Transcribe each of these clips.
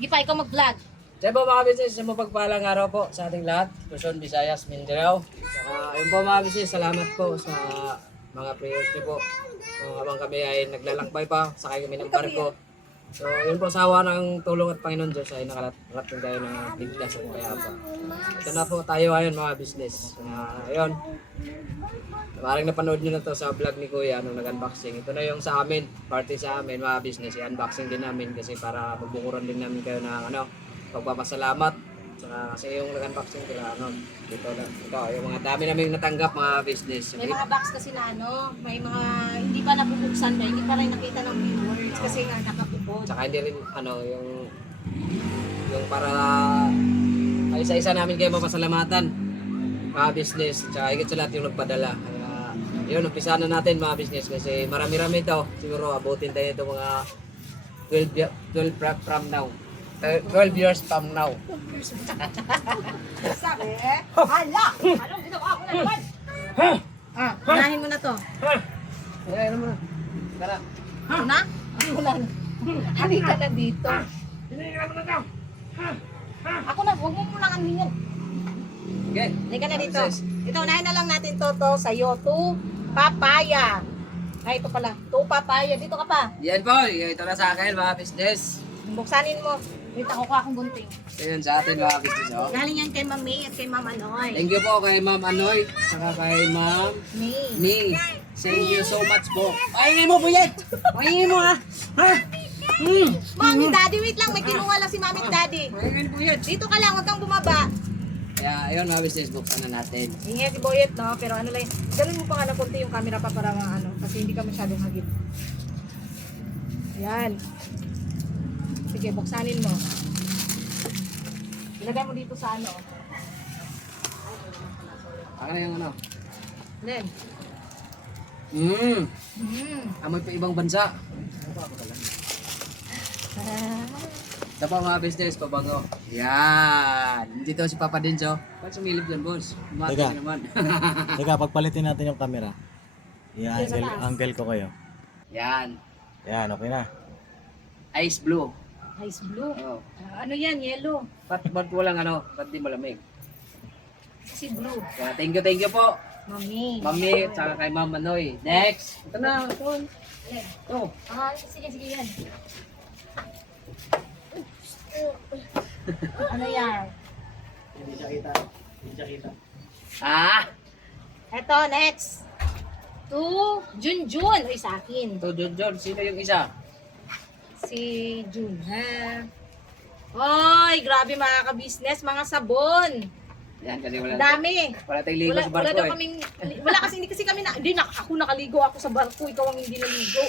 Gipa, ikaw mag-vlog. Diyan po mga business, sa mapagpalang araw po sa ating lahat, Luzon, Visayas, Mindanao. Saka yun po mga business, salamat po sa mga prayers niyo po. Habang kami ay naglalakbay pa, sakay kami ng barko. So yun po, sa awa ng tulong at Panginoon Diyos ay nakarating tayo ng ligtas at payapa. Ito na po tayo ngayon mga business. Ayun, parang napanood nyo na to sa vlog ni Kuya nung nag-unboxing. Ito na yung sa amin, party sa amin mga business. I-unboxing din namin kasi para magbukuran din namin kayo ng pagpapasalamat. Saka kasi yung nag-unboxing nila, dito na. Ito, yung mga dami namin natanggap mga business. May mga box kasi na may mga hindi pa nabubuksan ba, hindi pa rin nakita ng viewers kasi nga nakapubod. Tsaka hindi rin, yung para isa-isa namin kayo mapasalamatan mga business. Tsaka higit sa lahat yung nagpadala. Kaya yun, umpisa na natin mga business kasi marami-rami ito. Siguro abutin tayo ito mga 12 from now. 12 years from now. Sabi, hala! Anong ginawa ko na naman? Unahin mo na to. Ano mo na? Tara. Ito na? Wala na. Halika na dito. Ako na, huwag mo munang anhin yan. Okay. Halika na dito. Ito, unahin na lang natin to sa'yo. To papaya. Ay, ito pala. To papaya. Dito ka pa. Yan po. Ito na sa akin mga business. Buksanin mo. Wait, ako ko akong gunting. Ito yun sa atin mga business. Oh. Galing yan kay Ma'am May at kay Ma'am Anoy. Thank you po kay Ma'am Anoy. Saka kay Ma'am May. Ni. Thank you so much po. Ay, mo po yan. Ay, mo ha. Ha? Mami, Daddy, wait lang. May kinuha lang si Mami at Daddy. Ay, po yan. Dito ka lang, huwag kang bumaba. Kaya ayun mga business, buksan na natin. Ingay si Boyet, no? Pero ano lang, ganun mo pa nga na konti yung camera pa para kasi hindi ka masyadong hagip. Ayan. Sige, buksanin mo. Ilagay mo dito sa ano. Ano yung ano? Then. Amoy pa ibang bansa. Ito pa mga business, pabango. Yan. Dito si Papa Denso. Ba't sumilip yan, boss? Umati Teka. naman. Teka, pagpalitin natin yung camera. I-angle ko kayo. Yan. Yan, okay na. Ice blue. Ice blue. Oh. Ano yan? Yellow. Ba't walang ba't di malamig? Si blue. Kaya thank you po. Mami. Mami, tsaka kay Ma'am Manoy. Next. Ito na, ito. Ito. Sige yan. Ano yan? Hindi siya kita. Ah! Eto, next. To Junjun. Uy, sa akin. Ito, John. Sino yung isa? Si Jun, ha? Oy, grabe mga ka-business, mga sabon. Yan, kasi wala. Dami. Wala tayong ligo sa barko Wala daw eh. kaming, wala kasi hindi kasi kami ako nakaligo ako sa barko, ikaw ang hindi naligo.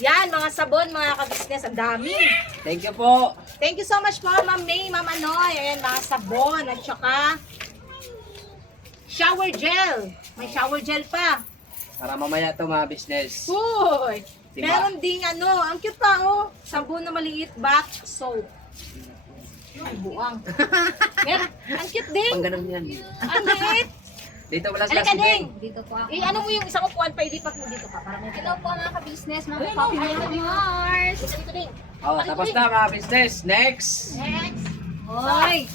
Yan, mga sabon, mga ka-business, ang dami. Thank you po. Thank you so much po, Ma'am May, Ma'am Anoy. Ayan, mga sabon at saka shower gel. May shower gel pa. Para mamaya ito mga business. Uy! Diba? Meron ding ang cute pa oh. Sabon na maliit, bath soap. Ay, buang. Meron, ang cute din. Pang ganun yan. Ang liit. Dito wala sila Halika si ding. Ben. Dito po ako. ano mo yung isang upuan pa, ilipat mo dito ka. Para may Hello po mga ka-business, mga Ayun, kapatid ayun, ng Mars. Dito ding. Oh, tapos na mga business. Next. Next. Hoy.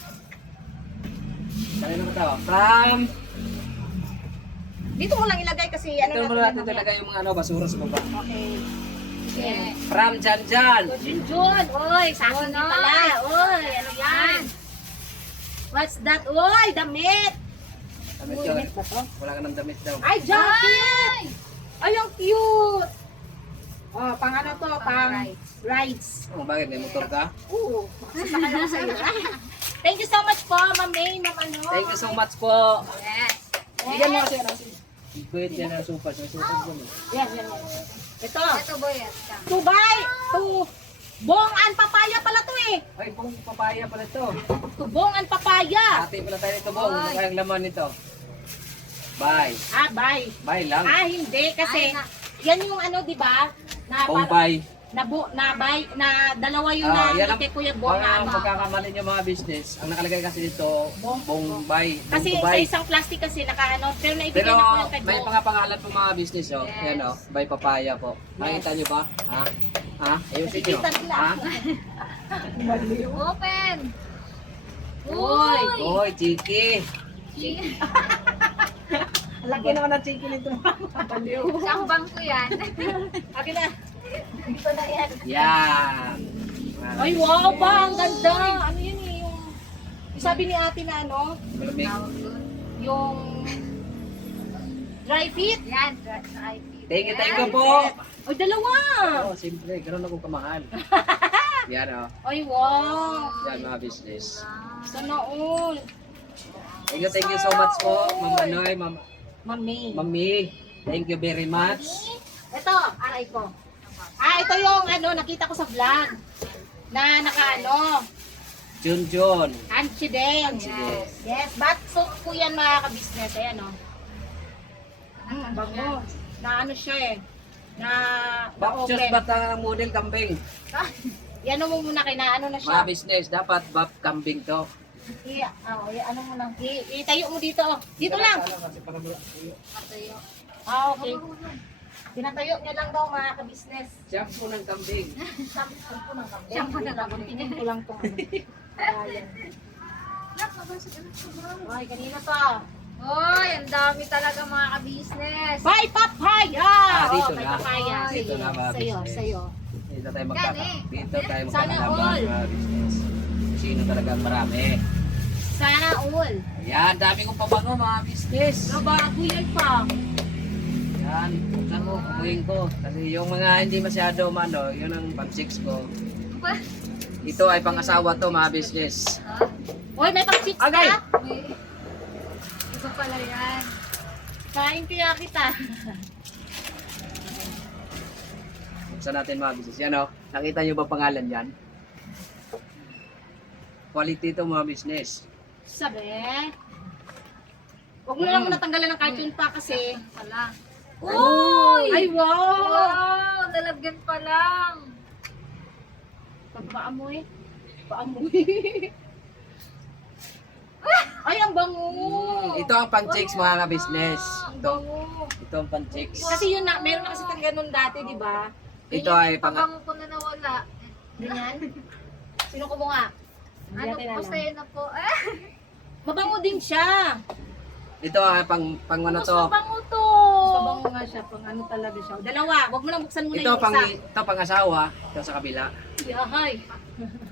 Dali na ba ito? From... Dito mo lang ilagay kasi ano Ito mo natin talaga yung mga basura sa baba. Okay. Sige. From Janjan. Junjun. Oy, sa akin din pala. Oy, ano yan? What's that? Oy, damit. Damit Uy, yun. damit ba to? Wala ka ng damit daw. Ay, jacket! Ay, ang cute! Oh, pang ano to? Pang rides. Oh, bakit? May motor ka? Oo, makasasakay ako sa'yo. Thank you so much po, Ma'am May, Ma'am Ano. Thank you so much po. Yes. Bigyan mo kasi ano. Pwede yan ang supas. May supas ko. Yan. Ito, Ito boyet. to buy, to Bongan papaya pala to eh. Ay, pong papaya pala ito. To Bongan papaya. Ate pala tayo nito, Bong. Ano kayang laman nito? Bye. Bye. Bye lang. Hindi kasi yan yung ano, 'di ba? Na Bombay. na dalawa yung Yan na ang kay Kuya mga Bongan. pagkakamali nyo mga business. Ang nakalagay kasi dito, Bombay. Kasi sa Bombay. isang plastic kasi nakaano, pero naibigay Pero na ko yung kay may Bong. mga pangalan po mga business, oh. Yes. Yan, oh. By papaya po. Makikita nyo ba? Ha? Ha? Ayusin nyo. Nakikita nila. Ha? Open! Uy! Oy, Chiki. Laki naman ang chicken nito. Baliw. Sambang ko yan. Akin na. Ito na yan. Yan. Ay, wow ba? Ang ganda. Ano yun eh, yung sabi ni ate na ano, Malamig. yung dry fit. Yan, dry fit. Thank you po. Ay, dalawa. Oh, simple. Ganun ako kamahal. Yan oh. Ay, wow. Yan mga business. Sana all. Thank you so much po. Ma'am Anoy, Mami. Mami. Thank you very much. Ito, aray ko. Ito yung ano, nakita ko sa vlog. Na naka Junjun. Anchi din. Yes, bath soap po yan mga ka-business. Ayan o. Bango. Na ano siya eh. Na Bakchos open. ba't ang model kambing? Yan mo muna kay na ano na siya. Mga business, dapat bap kambing to. Ano mo lang. Itayo mo dito. Dito lang. Matayo. Okay. Tinatayo niya lang daw mga ka-business. Shampoo ng kambing. Sampo ng kambing. Sampo ng kambing. Tingin ko lang itong ano. Ayan. Ay, kanina pa. Hoy, ang dami talaga mga ka-business. Bye, papaya! Dito may na. papaya. Dito na mga Sa'yo, business. sa'yo. Dito tayo Gani. Dito tayo Sana magkakalaban all. mga business. Sino talaga ang marami? Sana all. Ayan, dami kong pabango mga business. Nabago yan pa. Yan, buksan mo, kukuhin ko. Kasi yung mga hindi masyado mano, yun ang pang-6 ko. Ito ay pang-asawa to mga business. Uy, may pang-chips Agay! ka? Iba pala yan. Kain kaya kita. Buksan natin mga business. Yan o, nakita nyo ba pangalan yan? Quality to mga business. Sabi. Huwag mo lang muna tanggalan ng cartoon pa kasi. Pala. Uy! Ay, wow! Wow, nalagyan pa lang. Pagpaamoy. Paamoy. Ay, ang bango! Ito ang pang-chicks mga business. Ang Ito, bango. ito ang pang-chicks. Kasi yun na, meron na kasi tang ganun dati, di ba? Ito ay pang... Pabango ko na nawala. Ganyan. Sino ko mo nga? Ano Natin po, alam. sa'yo na po. Mabango din siya. Ito ay pang ano to. Mabango to. Mabango nga siya, pang ano talaga siya. Dalawa, wag mo lang buksan muna Ito yung pang isa. ito pang-asawa, ito sa kabila. Yahay.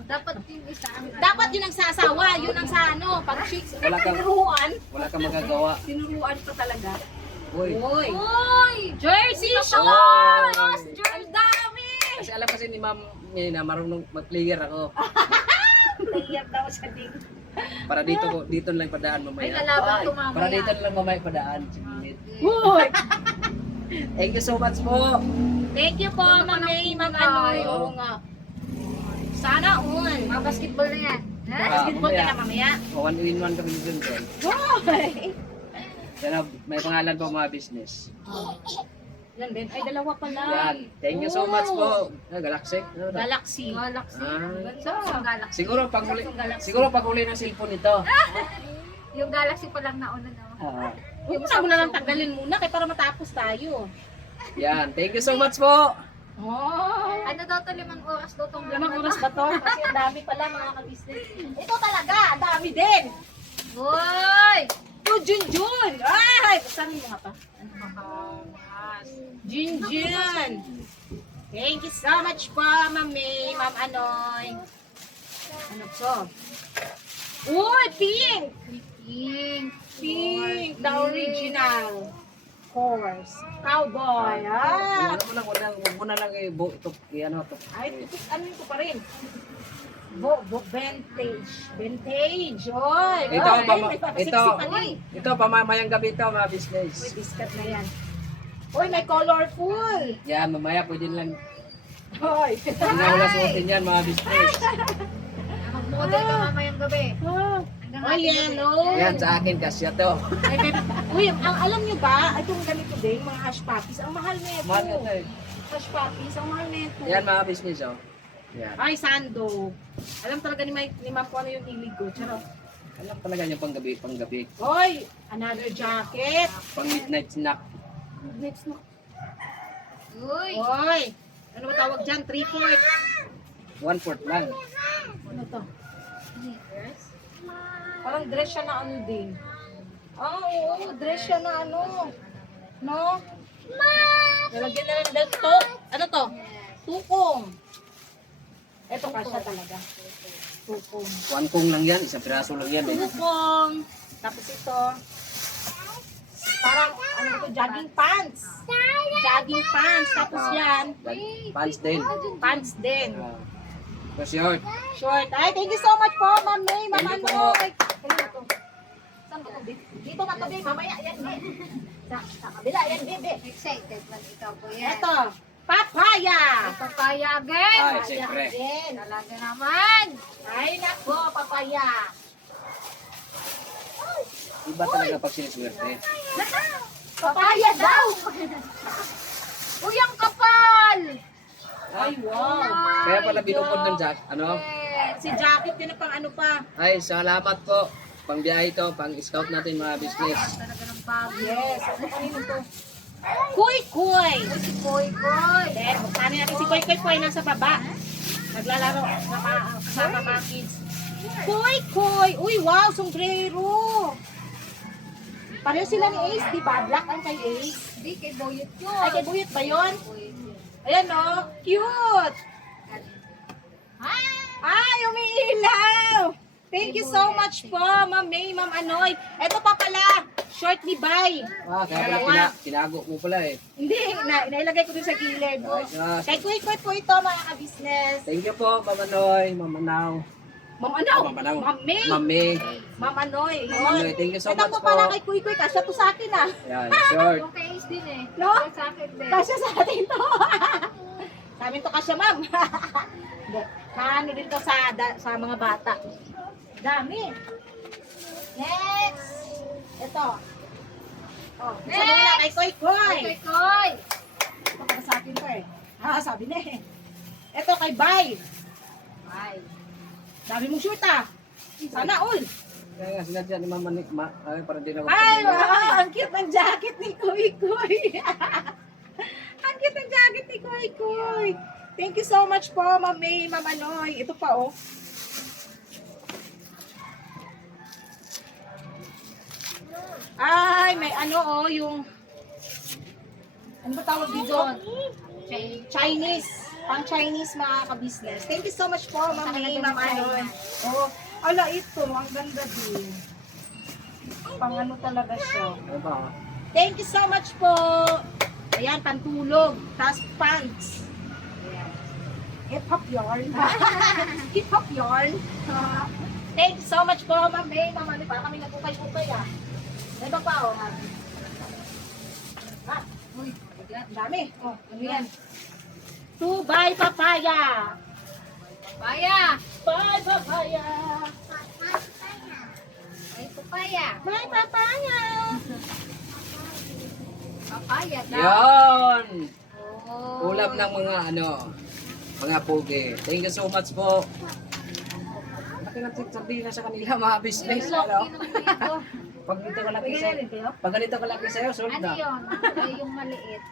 Dapat yung isa. Dapat yun ang sa asawa, yun ang sa ano, pag chicks. Wala kang- Tinuruan. Wala kang magagawa. Tinuruan pa talaga. Uy. Uy. Uy! Jersey Oh. shorts! Ang dami! Kasi alam kasi ni ma'am na marunong mag-player ako. Naiyak daw siya din. Para dito lang padaan May mamaya. kalaban to Para mamaya. dito lang mamaya padaan. Sige. Uy! Thank you so much po. Thank you po, Ma'am May, Ma'am Anoy. Oo nga. Sana all. Mga basketball na yan. Ha? Basketball ka mamaya. na mamaya. 1-in-1 kami dun doon. Uy! Yan, may pangalan po mga business. Yan din. Ay, dalawa pala. Yan. Thank you so much po. Galaxy. Galaxy. Galaxy. Ah. Samsung Galaxy. Siguro pag uli ng cellphone nito. Yung Galaxy pa lang nauna na. Huwag mo na lang tanggalin muna kaya para matapos tayo. Yan. Thank you so much po. Oh! Ano daw to, 5 oras daw tong vlog Lamang na oras to? ba to? Kasi ang dami pala mga ka-business. Ito talaga, ang dami din. Uy! To Junjun. Ay! Buksan mo nga pa. Junjun. Thank you so much po, Ma'am May, Ma'am Anoy. Ano to? Uy, pink! Pink. Pink, the original. Horse. Cowboy. Ah! Ano mo lang, huwag mo na lang ito, ano to. Ay, ano ko pa rin? Vintage. Vintage. Oy! Ito, oy, mama, may ito, papasiksik pa din. ito, pamamayang gabi ito, mga business. Uy, biscuit na yan. Uy, may colorful. Yan, mamaya pwede lang, Hoy. hindi na wala suotin yan, mga business. Mag-model ka mamayang gabi. Ah. Hanggang Uy, ating gabi. yellow. Yan, sa akin, kasya to. Ay, uy, alam nyo ba, itong ganito din, mga hash puppies, ang mahal na ito. Mahal nga to eh. Hash puppies, ang mahal na ito. Yan, mga business, oh. Yan. Ay, sando. Alam talaga ni Ma'am kung ano yung hilig ko. Charot. Alam talaga niya panggabi. Hoy, another jacket. Pang midnight snack. Next na. Uy! Hoy, ano ba tawag dyan? 3/4. 1/4 lang. Ano to? Sneakers. Parang dress siya na ano din. Ah, oo, dress siya na ano. No? Nalagyan na lang dahil to. Ano to? Tukong. Ito kasya talaga. Tukong. 1 kong lang yan, isang piraso lang yan eh. Tukong. Tapos ito. Parang, ano ba to? Jogging pants. Jogging pants. Tapos yan. Pants din. Pants din. Short. Short. Ay, thank you so much po, Ma'am May. Ma'am Thank you po. Anoy. Kailan na to? Saan ba to, Bi? Dito ba to, Bi? Mamaya, yan, Bi. Sa kabila, yan, Bi. Excited man ikaw po yan. Ito, papaya. Papaya again. Ay, siyempre. Din. Talaga naman. Ay, nako, papaya. Iba talaga pag siniswerte. Papaya daw. Uy, ang kapal. Ay, wow. Kaya pala binukod ng jack. Ano? Si jacket, yun na pang ano pa. Ay, salamat po. Pang biyahe ito, pang scout natin mga business. Talaga ng bago. Yes. Ano kanino to? Kuy-kuy. Si Koy Koy. Then, buksan natin si Kuy-kuy po ay nasa baba. Naglalaro kasama mga kids. Kuy-kuy. Uy, wow, sombrero. Pareho sila ni Ace, di ba? Black ang kay Ace. Hindi, kay Boyot yun. Ay, kay Buyot ba yun? Boyot yun. Ayan, no? Cute. Ay, umiilaw. Thank you so much po, Ma'am May, Ma'am Anoy. Ito pa pala, short ni Bay. Kaya pala tinago mo pala eh. Hindi, nailagay ko dun sa gilid. Ayos. Kay Kuy-kuy po ito, mga ka-business. Thank you po, Mama Noy, Mama Now. Ma'am Anoy, Mama Now. Ma'am May, Mami. Ma'am Anoy. Ma'am Anoy, thank you so Ito much po po. para kay Kuy-kuy, kasya to sa akin ah. Yan, short. Yung kay Ace din eh. No? Yung sa akin din. Kasya sa atin to. Sa amin to kasya, ma'am. Hindi. Ano din to sa mga bata. Dami. Next. Ito. Oh, next. Sabi na kay Koy-koy. Koy Koy. Ito para sa akin to eh. Sabi na eh. Ito kay Bay. Ay. Dami mong shoot ah. Sana all. Kaya nga, sinadya ni Mama Nick, ay, para din ako. Ay, wow, ang cute ng jacket ni Koy-koy. Ang cute ng jacket ni Koy-koy. Thank you so much po, Ma'am May, Ma'am Anoy. Ito pa oh. Ay, may ano oh, yung ano ba tawag dito? Chinese. Pang Chinese mga ka-business. Thank you so much po, Ma'am May, Ma'am Anoy. Oh, ala ito, ang ganda din. Pang ano talaga siya. Ano ba? Thank you so much po. Ayan, pantulog. Tapos pants. Ayan. Hip-hop yarn. Hip-hop yarn. Thank you so much po, Ma'am May. Ma'am Anoy, para kami nagkukay-ukay ah. May iba pa oh. Uy, ang dami. Oh, ano yan? 2 by papaya. Papaya. By papaya. Ay, papaya. By papaya. Papaya daw. Yan! Oh. Ulam ng mga pugi. Thank you so much po. Sabihin na sa kanila mga business. Ano? Pag ganito ko laki sa'yo, pag ganito ko laki sa'yo, sold Ano na. yun? Ay, yung maliit.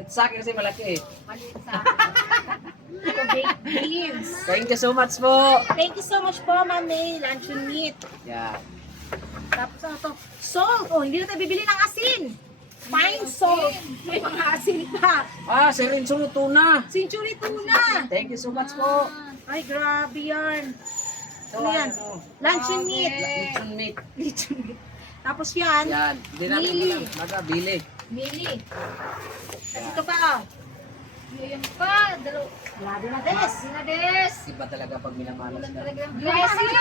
It's sa akin kasi malaki eh. Maliit sa akin. Ito, baked beans. Thank you so much po. Thank you so much po, Ma'am May. Luncheon meat. Yan. Tapos ano to? Salt. Oh, hindi na tayo bibili ng asin. Fine salt. May mga asin pa. Serensuno tuna. Century tuna. Thank you so much po. Ay, grabe yan. So, Ano yan? Luncheon meat. Lechon meat. Luncheon meat. Tapos yan, Yan. Hindi namin Mili. alam. Bili. mili. Tapos ito pa, oh. Yun pa. Grabe na, Des. Sinades. Iba talaga pag minamalas Ulan ka. talaga ng blessing.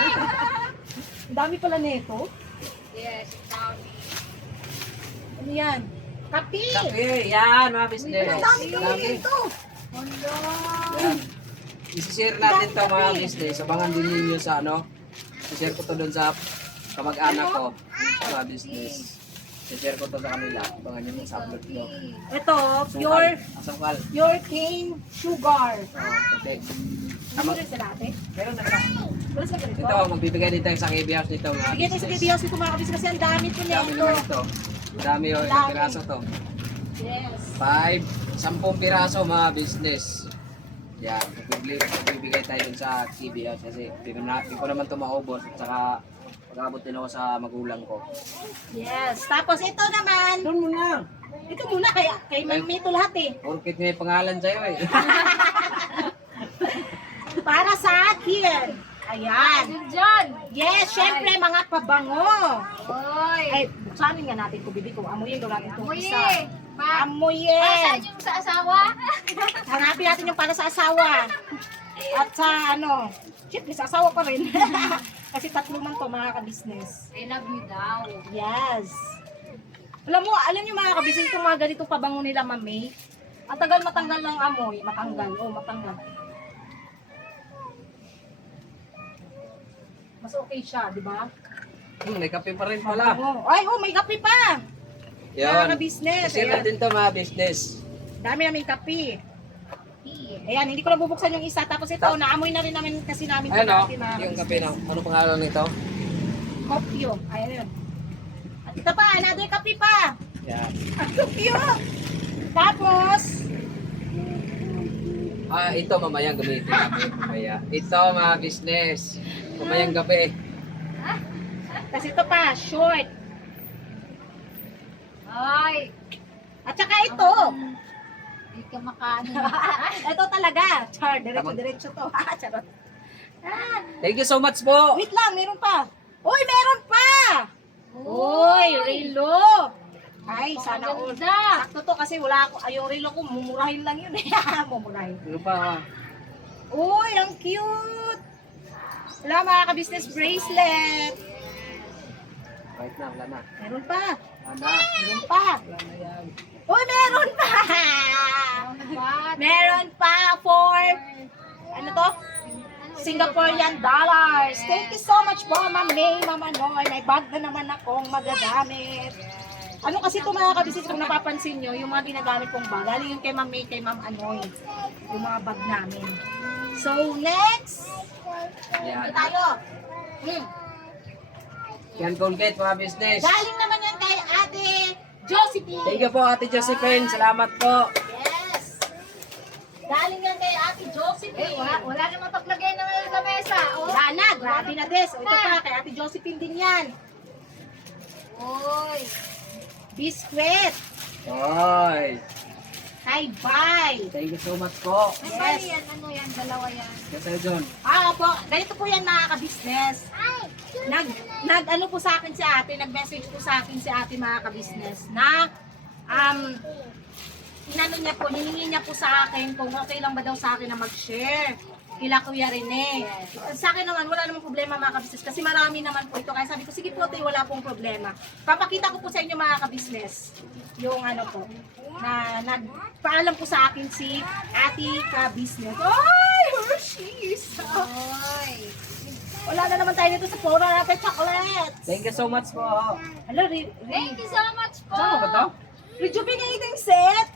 Ang dami pala nito. Yes, dami. Ano yan? Kapi. Kape. Yan, mga business. Ang dami kape nito. Hondo. Yan. Isishare natin to mga business. Abangan din ninyo sa isishare ko to doon sa kamag-anak ko. Mga business. Isishare ko to sa kanila. Abangan nyo yung upload ko. Ito, pure, Asangkal. pure cane sugar. Okay. Ano rin sila ate? Meron na ka. Wala sila ganito? Ito, magbibigay din tayo sa KB House nito mga Bigyan tayo sa business. KBS nito mga kabis kasi ang dami po Dami nito. naman ito. Dami yun. Dami. Ilang piraso to. Yes. 10 piraso mga business. Kaya magbibigay tayo dun sa TV House kasi di ko naman ito maubos at saka pag-abot din ako sa magulang ko. Yes. Tapos ito naman. Doon mo na! Ito muna kay Mami ito lahat eh. Orchid may pangalan sa'yo eh. Para sa akin. Ayan. John. Yes, syempre mga pabango. Oy. Ay, buksanin nga natin ito, bibi ko. Amuyin daw natin itong Muyi. isa. Para Amuyin. saan yung sa asawa? Hanapin natin yung para sa asawa. At sa ano, syempre sa asawa pa rin. Kasi tatlo man to mga ka-business. I love you daw. Yes. Alam niyo mga ka-business, itong mga ganitong pabango nila, Mami. Ang tagal matanggal ng amoy. Matanggal. Oh, matanggal. Mas okay siya, di ba? May kape pa rin pala. Oh. Ay, oh, may kape pa. Mga Yan. ka-business. Kasi Ayan. din to mga business. Dami namin kape. Ayan, hindi ko na bubuksan yung isa. Tapos ito, naamoy na rin namin kasi namin ito Ayan o, dati, mga yung ka-business. kape na. Ano pangalan nito? Kopyo. Ayan yun. At ito pa, another kape pa. Yan. Ang kopyo. Tapos, Ito mamayang gamitin namin. Mamaya. Ito mga business. Mamayang gabi. kasi ito pa, short. Ay. At saka ito. Hindi ka makaano. Ito talaga. Char, diretso to. Charot. Ah, Thank you so much po. wait lang, meron pa. Uy, meron pa. Uy, Rilo. Ay, sana all. Ganda. Sakto to kasi wala ako. Ay, yung Rilo ko, mumurahin lang yun. Mumurahin. Ano pa? Uy, ang cute. Wala mga ka-business bracelet. Right na, wala na. Meron pa. Wala. Meron pa. Wala na yan. Uy, meron pa. What? Meron pa for, ano to? Singaporean dollars. Thank you so much po, Ma'am May, Ma'am Anoy. May bag na naman akong magagamit. Ano kasi ito mga kabisis, kung napapansin nyo, yung mga ginagamit kong bag, galing yun kay Ma'am May, kay Ma'am Anoy. Yung mga bag namin. So, next. Yan. Ito tayo. Yan Colgate mga business. Galing naman yan kay Ate Josephine. Thank you po Ate Josephine. Salamat po. Yes. Galing yan kay Ate Josephine. Wala namang paglagay na ngayon sa mesa. Oh. Wala na, grabe na des. O, ito pa, kay Ate Josephine din yan. Oy. Biscuit. Oy. Hi, bye. Thank you so much po. Yes. Yan, ano yan, dalawa yan. Kasi John. Po, ganito po yan mga ka-business. Ano po sa akin si ate, nag-message po sa akin si ate mga ka-business na inano niya po, hiningi niya po sa akin kung okay lang ba daw sa akin na mag-share kila Kuya Rene. Sa akin naman, wala namang problema mga ka-business kasi marami naman po ito. Kaya sabi ko, sige po ate, wala pong problema. Papakita ko po sa inyo mga ka-business yung ano po, na nagpaalam po sa akin si ate ka-business. Ay, Hershey's! Oy. Wala na naman tayo dito sa Pura Rapid Chocolates. Thank you so much po. Hello, Thank you so much po. Saan ba to? rejuvenating set.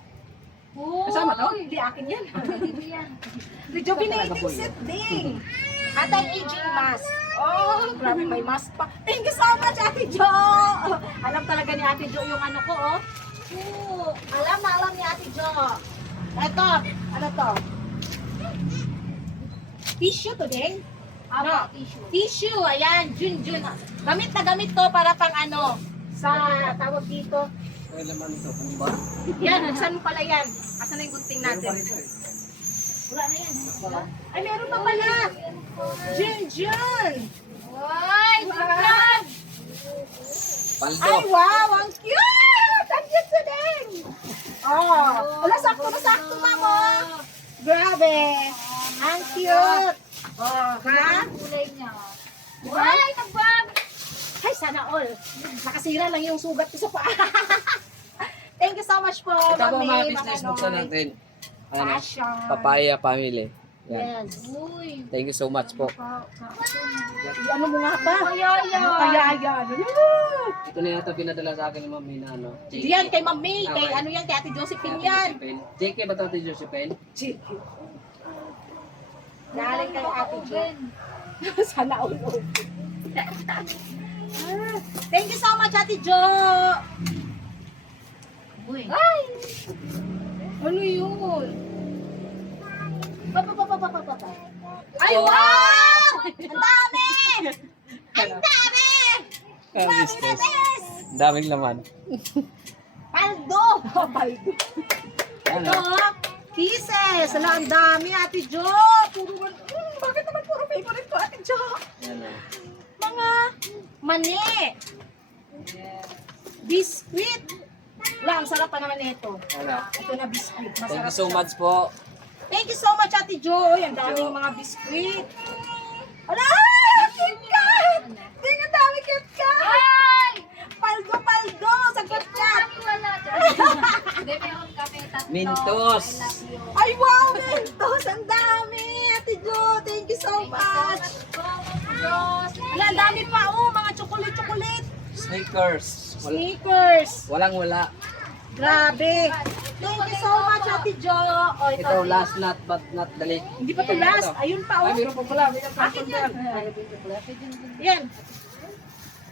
Kasama to? Hindi, akin yan. Hindi yan. Rejuvenating set din. Anti-aging mask. Oh, grabe, may mask pa. Thank you so much, Ate Jo. Alam talaga ni Ate Jo yung ano ko, oh. Alam na alam ni Ate Jo. Ito, ano to? Tissue to din. Ano? Tissue. Tissue, ayan, Jun. Gamit na gamit to para pang ano, sa tawag dito. Ano naman ito? Ano ba? Yan, saan pala yan? Asan na yung gunting natin? Wala na yan. Ay, meron pa pala. Jun. Oy, tingnan. Paldo. Ay, wow, ang cute! Ang cute to din! Oh, wala sakto, mamo. Grabe. Ang cute. Oh, ha? Kulay niya. Diba? Oy, nagbag. Ay, sana all. Nakasira lang yung sugat ko sa paa. Thank you so much po, Ito po Ma'am mga May, business. Ma'am Buksan Anoy. natin. Ano? Fashion. Papaya family. Yan. Yes. Uy. Thank you so much po. Ano mo nga ba? Kaya yan. Ano kaya yan? Ito na yata pinadala sa akin ni Ma'am Mina, ano? Hindi yan kay Ma'am May, kay ano yan, kay Ate Josephine yan. JK ba ito Ate Josephine? Galing kay Ate Jo. Sana all. Thank you so much, Ate Jo. Uy. Ay! Ano yun? Baba, pa. Ay, wow! Ang dami! Ang dami! Grabe na, bes! Daming laman. Paldo! Paldo. Ito, pieces. Ala, ang dami, Ate Jo. Puro, bakit naman puro favorite ko, Ate Jo? Yan o. Mga mani. Biscuit. Wala, ang sarap pa naman nito. Ano? Ito na biscuit. Thank Masarap you so siya. much po. Thank you so much, Ate Jo. Ang daming mga biscuit. Ala! KitKat! Tingnan, ang dami KitKat! Ay! Paldo! Sa KitKat! Kami wala dyan. Hindi, meron kami tatlo. Mintos. I love you. Ay, wow! Mentos! Ang dami! Ate Jo, thank you so much! Diyos. Ala, ang dami pa, oh! Mga chocolate! Snickers. Sneakers! Walang wala. Grabe! Thank you so much, Ate Jo! O, Ito, last not but not the least. Hindi pa to last. Ayun pa, Ay, oh. meron pa pala. Meron pa Akin pala. yan. Yan.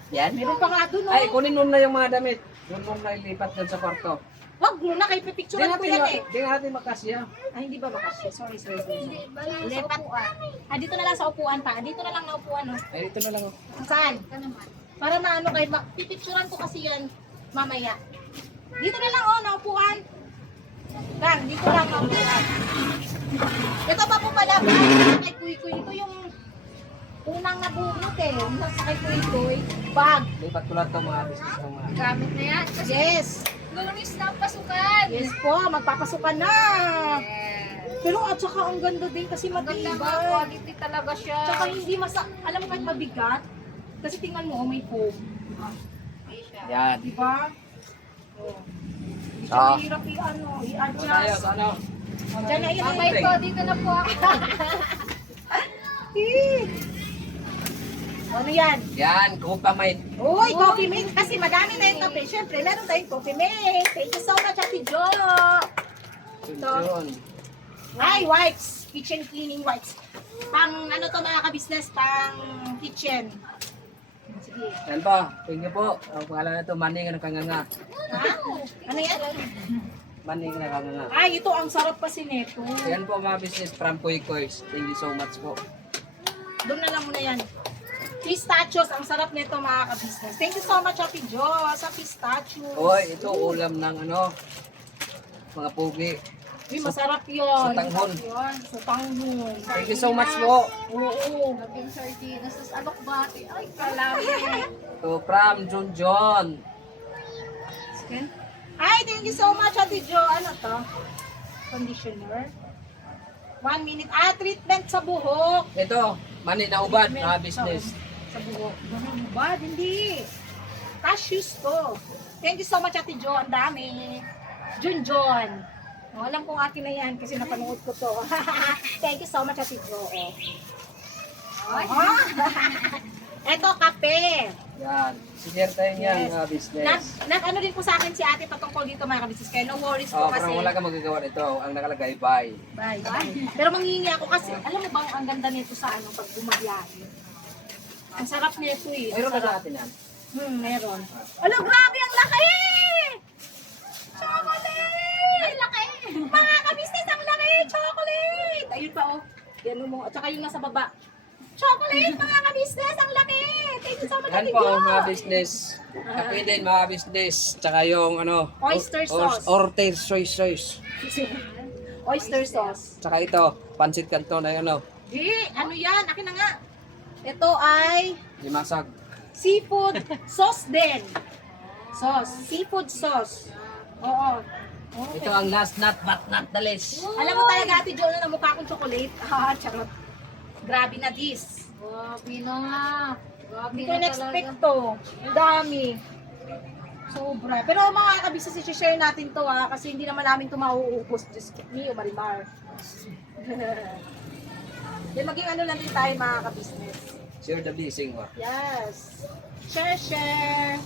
Yan? Meron pa nga doon, Ay, oh. kunin mo na yung mga damit. Yun mong nailipat dun sa kwarto. Wag mo na, kay Di pipicturean ko yan eh. natin makasya. Ay, hindi ba makasya? Sorry. Hindi, bala sa Lipat. upuan. Dito na lang sa upuan pa. Dito na lang na upuan, oh. Ay, ito na lang. Oh. Saan? Ka naman. Para maano kayo, pipicturean ko kasi yan mamaya. Dito na lang, oh, naupuan. Lang, dito lang naupuan. Ito pa po pala, kay Kuy-Kuy. Ito yung unang nabunot eh. Yung nasa kay Kuy-Kuy. Bag. Lipat ko lang ito mga business ng mga. Gamit na yan. Kasi Yes. lunis na ang pasukan. Yes po, magpapasukan na. Yes. Pero at saka ang ganda din kasi Ganda nga, matibay. quality talaga siya. Tsaka hindi alam mo kahit mabigat. Kasi tingnan mo, may foam. Hindi siya. Yan. Diba? Oh. Hindi siya Ah. mahirap i-ano, Ano tayo? i-adjust. Sa ano? Diyan na Mamay ilagay. ko, dito na po ako. Ano yan? Yan, kupa mate. Uy, coffee mate. Kasi madami na yung kape. Siyempre, meron tayong coffee mate. Thank you so much, Ate Jo. Yun. Ay, wipes. Kitchen cleaning wipes. Pang, ano to mga kabisnes, pang kitchen. Sige. Yan po. Thank you po. Ang pangalan na ito, Maning na kanganga. Ha? Ano yan? Maning na kanganga. Ay, ito, ang sarap kasi nito. Yan po mga business from Kuy-Kuys. Thank you so much po. Doon na lang muna yan. Pistachios, ang sarap nito mga kabisnes. Thank you so much, Ate Jo, sa pistachios. Oy, ito ulam ng ano, mga pugi. Uy, masarap yun. Sa tanghon. Masarap yun. Sa tanghon. Thank you so much po. Oo. Naging sardinas, tas alokbati. Ay, kalami. To from John. Ay, thank you so much, Ate Jo. Ano to? Conditioner. 1 minute. Treatment sa buhok. Ito, mani na ubad, mga Treatment business. Sa buhok. Ganun ba? Hindi. Cashews to. Thank you so much, Ate Jo. Ang dami. John. Oh, alam kong akin na yan kasi napanood ko to. Thank you so much, Ate Jo. Oh. Ito, kape. Yan. Share tayo niyan, Yes. mga business. Ano din po sa akin si ate patungkol dito mga kabisnes. Kaya no worries po Oh, kasi. parang wala ka magagawa nito. Ang nakalagay, bye. Bye. Pero manghihingi ako kasi, alam mo bang ang ganda nito sa ano pag bumabiyahe? Ang sarap nito eh. Mayroon Ang na sarap. natin yan. Meron. Alam, grabe ang laki! Chocolate! Ang laki! Mga kabisnes, ang laki! Chocolate! Ayun pa oh. Yan mo. At saka yung nasa baba. Chocolate, mga kabisnes, ang laki! Thank you so much, Yan Ate po, Jo. mga business. Kape din, mga business. Tsaka yung ano, Oyster sauce. Oyster sauce. Oyster sauce. Tsaka ito, pancit canton na ano, Ano yan? Akin na nga. Ito ay limasag. seafood sauce din. Seafood sauce. Oo. Okay. Ito ang last not but not the least. Alam mo talaga, Ate Jo, na mukha akong chocolate. Charot. Grabe na this. Grabe na nga. Grabe Hindi ko na na-expect talaga. to. Ang dami. Sobra. Pero mga kabisnes, i-share natin to kasi hindi naman namin to mauubos. Just me o Marimar. Then maging ano lang din tayo mga kabisnes. Share the blessing mo. Yes. Share.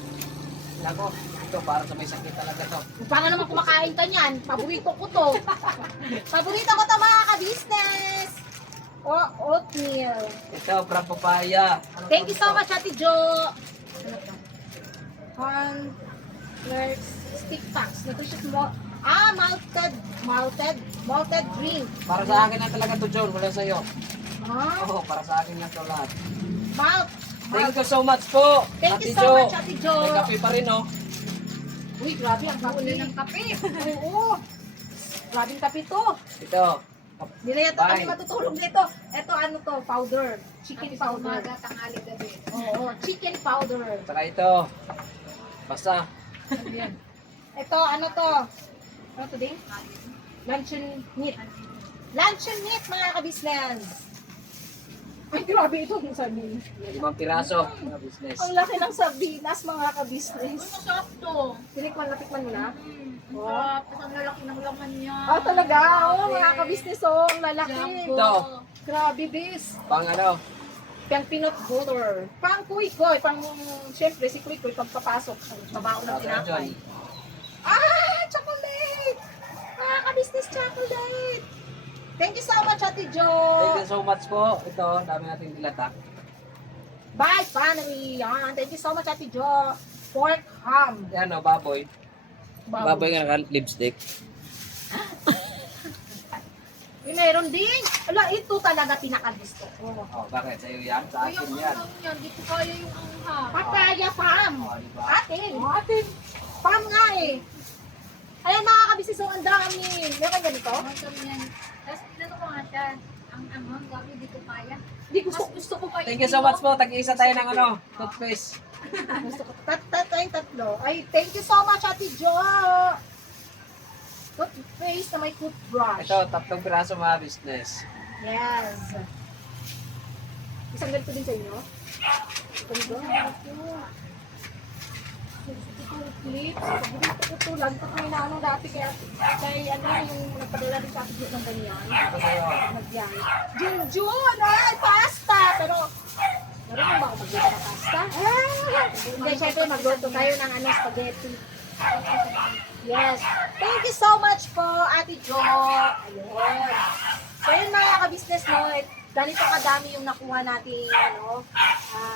Nako, ito para sa may sakit talaga to. Para naman kumakain ka niyan. Paborito ko to. Paborito ko to mga kabisnes. Oatmeal. Ito, from papaya. Ano Thank you to? so much, Ate Jo. Corn flakes stick packs. Nutritious mo. malted drink. Para sa akin na talaga to, John. Wala sa'yo. Ha? Oo, para sa akin na to lahat. Malt. Thank you so much po. Thank you Ate so Jo. much, Ate Jo. May kape pa rin, oh. Uy, grabe ang kape. Uli ng kape. Oo. Grabe ang kape to. Ito. Hindi na yata kami Bye. matutulog dito. Ito ano to, powder. Chicken Kape sa powder. umaga, tanghali, gabi. Oo, chicken powder. Saka ito. Basta. Ito, ano to? Ano to din? Luncheon meat. Luncheon meat, mga kabisnes. Ay, grabe ito yung sabihin. 5 piraso. Mga business. Ang laki ng sabinas, mga kabisnes. Masarap to. Tikman mo na? Ang sarap. Tapos ang lalaki ng laman niya. Oh, talaga. Oo, mga kabisnes, oh. Ang lalaki. Jumbo. Ito. Grabe, bis. Pang ano? Pang peanut butter. Pang kuy-kuy. Siyempre, si kuy-kuy, pagpapasok, tabao ng tinapay. Ah, chocolate! Mga kabisnes, chocolate! Thank you so much, Ate Jo. Thank you so much po. Ito, dami nating dilata. Bye, family. Yan. Thank you so much, Ate Jo. Pork ham. Yan o, baboy. Baboy nga naka-lipstick. May meron din. Ala, ito talaga pinaka-gusto ko. Oh, bakit? Sa'yo yan? Sa Ay, akin yung yan. anghang yan. Di ko kaya yung anghang. Papaya farm. Oh, diba? Atin. Atin. Farm nga eh. Ayan, mga kabisnes, ang dami. Meron ganito? Ang sarap yan. Tapos, tinanong ko nga siya. Ang anghang, gabi, di ko kaya. Hindi Mas gusto ko pa Thank you so much po. Tag-iisa tayo ng ano, toothpaste. Gusto ko. Tayong tatlo. Ay, thank you so much, Ate Jo. Toothpaste na may toothbrush. Ito, 3 piraso mga business. Yes. Isang ganito din sa inyo? Ganito? Clips. Paborito ko to. Lagi ko may naano dati kaya ano yung nagpadala rin sa akin ng ganyan. Ito sa'yo. Nagyan. Junjun! Ay, pasta! Pero, meron ba ako magluto ng pasta? Hindi, syempre magluto tayo ng spaghetti. Yes. Thank you so much po, Ate Jo. Ayun. So, yun mga kabisnes mo, ganito kadami yung nakuha natin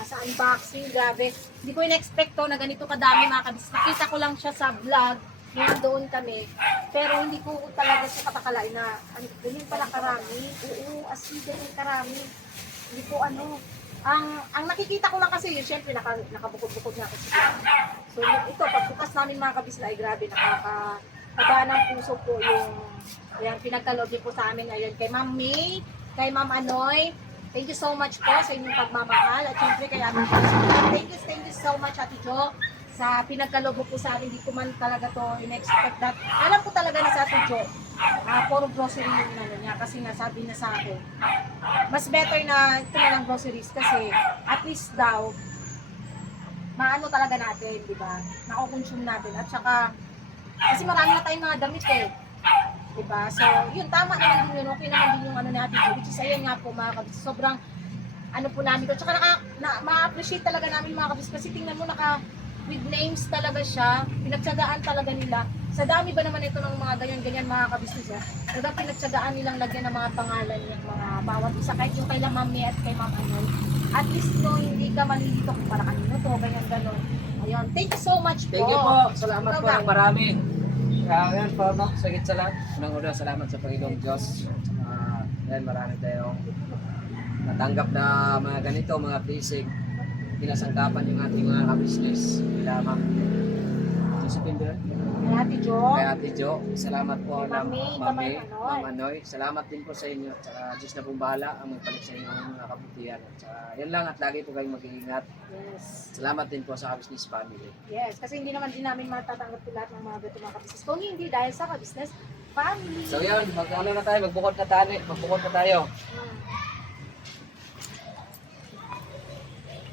sa unboxing. Grabe. Hindi ko in-expect to na ganito kadami mga kabisnes. Nakita ko lang siya sa vlog. Ngayon doon kami. Pero hindi ko talaga siya katakalain na ganyan pala karami. Oo, as in ganyan karami. Hindi ko ang nakikita ko lang kasi yun, syempre nakabukod-bukod nga kasi. So ito, pagbukas namin mga kabisnes ay grabe, nakakaba ng puso po yung pinagkaloob niyo po sa amin. Ayun, kay Ma'am May, kay Ma'am Anoy, thank you so much po sa inyong pagmamahal. At syempre kay Ate Jo. Thank you so much, Ate Jo, sa pinagkaloob po sa amin. Hindi ko man talaga to in-expect that. Alam ko talaga na sa Ate Jo, puro grocery yung niya kasi nasabi na sa akin. Mas better na ito na lang groceries kasi at least daw, maano talaga natin, di ba? Nakukonsume natin. At saka, kasi marami na tayong mga damit eh. Diba? So, yun, tama naman din yun. Okay naman din yung natin. Which is, ayan nga po mga kabis. Sobrang, po namin to. Tsaka ma-appreciate talaga namin mga kabis. Kasi tingnan mo, with names talaga siya. Pinagtsagaan talaga nila. Sa dami ba naman ito ng mga ganyan-ganyan mga kabis niya. Talagang pinagtsagaan nilang lagyan ng mga pangalan yung mga bawat isa. Kahit yung kay Mami at kay Ma'am Anoy. At least no, hindi ka malilito kung para kanino to, ganyan-ganon. Ayun. Thank you so much po. Thank you po. Salamat Ikaw po ba? ng marami. Kaya yan po, no? Sagit sa lahat. Unang-una, salamat sa Panginoong Diyos. Yan, marami tayong natanggap na mga ganito, mga blessing. Pinasangkapan yung ating mga ka-business. Kaya Ma'am Josephine Bell, Kay Ate Jo. kay Ate Jo, salamat po Kay Ma'am May, Ma'am Kamay May, Anoy. Ma'am Anoy. Salamat din po sa inyo. Tsaka Diyos na pong bahala ang magpalit sa inyo ng mga kabutihan. Tsaka yan lang at lagi po kayong mag-iingat. Yes. Salamat din po sa ka-business family. Yes, kasi hindi naman din namin matatanggap po lahat ng mga ganito mga kabisnes. Kung hindi dahil sa kabisnes family. So yun, mag-ano na tayo, magbukod na tayo.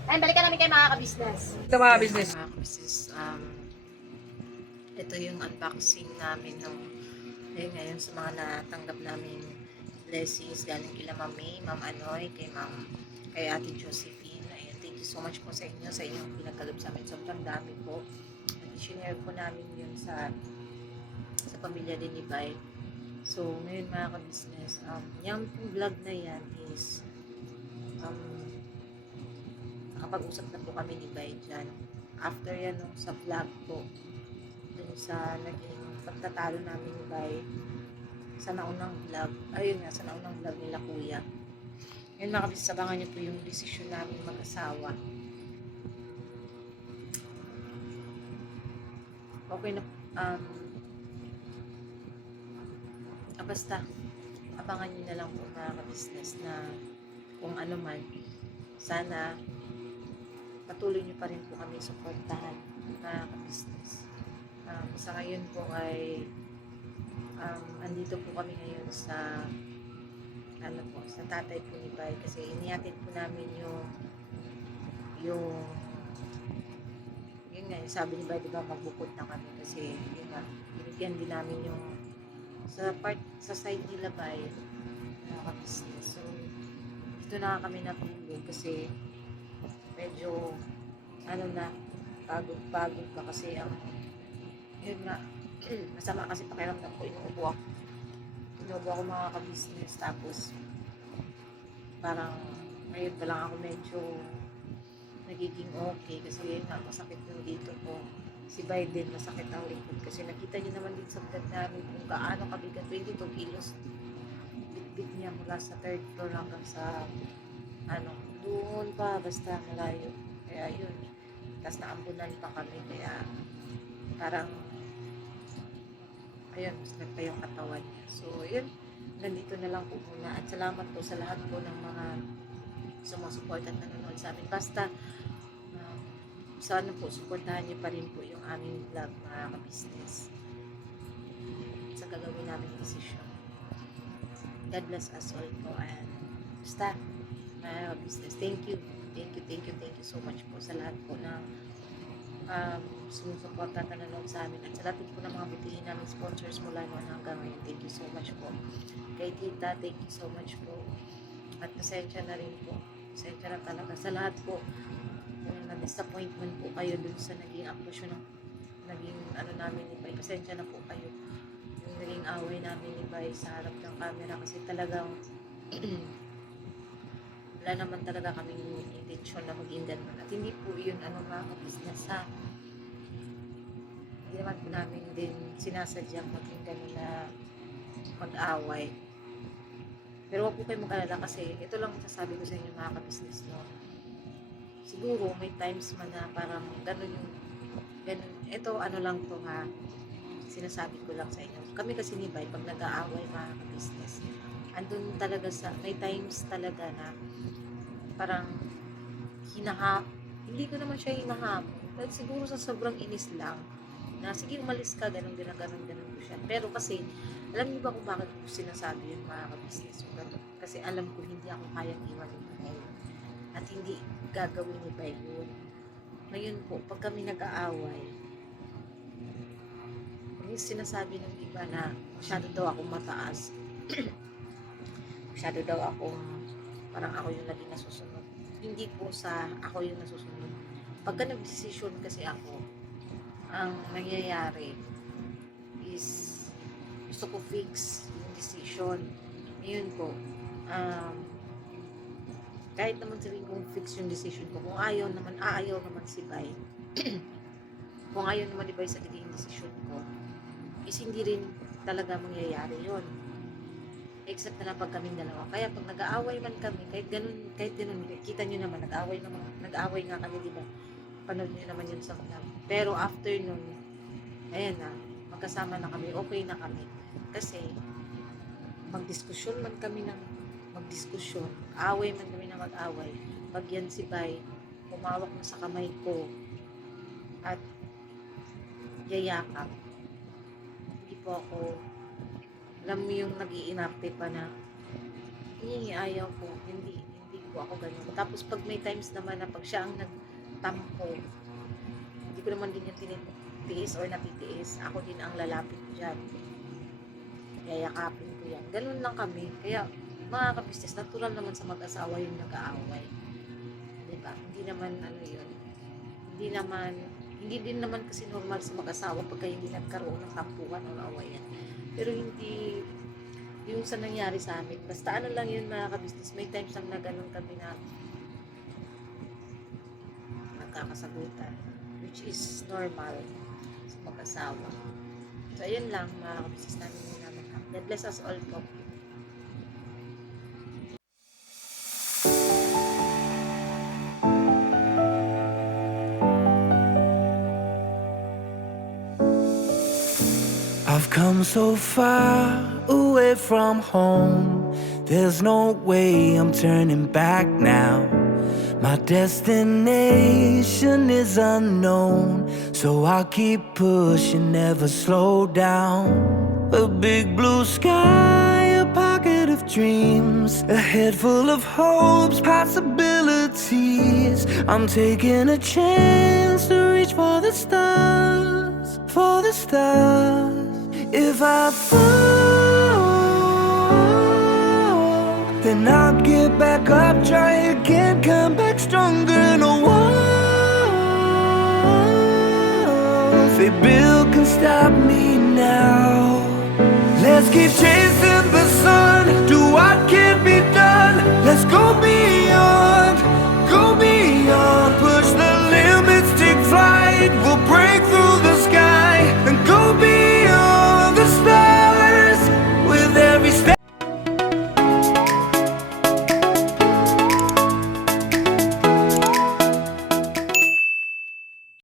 Ay, balikan namin kay mga kabisnes. Ito mga business. Mga kabisnes, ito yung unboxing namin nung ngayon sa mga natanggap namin blessings galing kila Ma'am May, Ma'am Anoy, kay Ate Josephine. Ayun, thank you so much po sa inyo, sa inyong pinagkaloob sa amin. Sobrang dami po. At i-share po namin yun sa pamilya din ni Bay. So, ngayon mga ka-business, yung vlog na yan is nakapag-usap na po kami ni Bay dyan. After yan, sa vlog po, dun sa naging pagtatalo namin ni Bay sa naunang vlog. Ayun nga, sa naunang vlog nila kuya. Yun mga kabisnes, abangan niyo po yung desisyon namin mag-asawa. Okay na, basta, abangan niyo na lang po mga kabisnes na kung ano man, sana patuloy niyo pa rin po kami suportahan mga kabisnes. Sa ngayon po ay andito po kami ngayon sa sa tatay po ni Bay kasi inihatid po namin yung yun nga, yung sabi ni Bay, diba, magbukod na kami kasi yun nga, binigyan din namin yung sa side nila Bay mga business. So dito na kami natulog kasi medyo pagod pa kasi yun nga, masama kasi pakiramdam ko, inuubo ako mga ka-business, tapos parang ngayon pa lang ako medyo nagiging okay kasi yun nga, masakit yung dito ko. Si Biden, masakit ang likod kasi nakita niyo naman din sa vlog namin kung gaano kabigat, 22 kilos bit niya mula sa third floor hanggang sa doon pa, basta malayo. Kaya yun, tapos naambunan pa kami, kaya parang ayun, masakit pa yung katawan niya. So yun, nandito na lang po muna at salamat po sa lahat po ng mga sumusupport at nanonood sa amin. Basta sana po suportahan niyo pa rin po yung aming vlog mga ka-business sa gagawin namin desisyon. God bless us all po, and basta mga ka-business, thank you so much po sa lahat po ng sumusuporta at nanonood sa amin, at sa lahat po ng mga butihin namin sponsors mula noon hanggang ngayon. Thank you so much po. Kay Tita, thank you so much po. At pasensya na rin po. Pasensya na talaga sa lahat po. Kung na-disappointment po kayo dun sa naging upload ng naging namin ni Bay. Pasensya na po kayo. Yung naging away namin ni Bay sa harap ng camera kasi talagang wala naman talaga kaming intensyon na maging ganun. At hindi po yun mga ka-business ha. Hindi naman po namin din sinasadyang maging ganun na mag-away. Pero huwag po kayo mag-alala kasi ito lang sasabi ko sa inyo mga ka-business, no? Siguro may times man na parang ganun ito lang to ha, sinasabi ko lang sa inyo. Kami kasi ni Bay, pag nag-aaway mga ka-business, andun talaga may times talaga na parang hindi ko naman siya hinahamon. But siguro sa sobrang inis lang, na sige umalis ka, ganun ko siya. Pero kasi, alam niyo ba kung bakit ko sinasabi yun mga ka-business? Kasi alam ko hindi ako kayang iwan ni Bay. At hindi gagawin ni Bay yun. Ngayon po, pag kami nag-aaway, yung sinasabi ng iba na masyado daw akong mataas. Masyado daw akong parang ako yung naging nasusunod. Hindi po sa ako yung nasusunod. Pagka nag-decision kasi ako, ang nangyayari is gusto ko fix yung decision. Ngayon po, kahit naman sabihin kong fix yung decision ko, kung aayaw naman si Bay, kung ayaw naman ni Bay sa naging decision ko, is hindi rin talaga mangyayari yun. Except na lang pag kaming dalawa. Kaya pag nag-aaway man kami, kahit ganun, kita nyo naman, nag-aaway nga kami, di ba? Panood nyo naman yun sa vlog. Pero after nun, ayan na, magkasama na kami, okay na kami. Kasi, magdiskusyon man kami ng magdiskusyon, away man kami na mag-away, pag yan si Bay, humawak na sa kamay ko, at yayakap, hindi po ako, alam mo yung nag-iinarte pa na ayaw ko, hindi po ako ganyan. Tapos pag may times naman na pag siya ang nagtampo, hindi ko naman din yung tinitiis or natitiis, ako din ang lalapit dyan, yayakapin ko yan. Ganun lang kami. Kaya mga ka-business, natural naman sa mag-asawa yung nag-aaway, diba? Hindi naman yun, hindi din naman kasi normal sa mag-asawa pagka hindi nagkaroon ng tampuhan o awayan. Pero hindi yung sa nangyari sa amin. Basta lang yun mga ka-business. May times lang na ganun kami na nagkakasagutan. Which is normal sa mag-asawa. So, ayun lang mga kabisnes namin naman. God bless us all po. I've come so far away from home. There's no way I'm turning back now. My destination is unknown, so I'll keep pushing, never slow down. A big blue sky, a pocket of dreams, a head full of hopes, possibilities. I'm taking a chance to reach for the stars, for the stars. If I fall, then I'll get back up, try again, come back stronger. No walls they build can stop me now. Let's keep chasing the sun.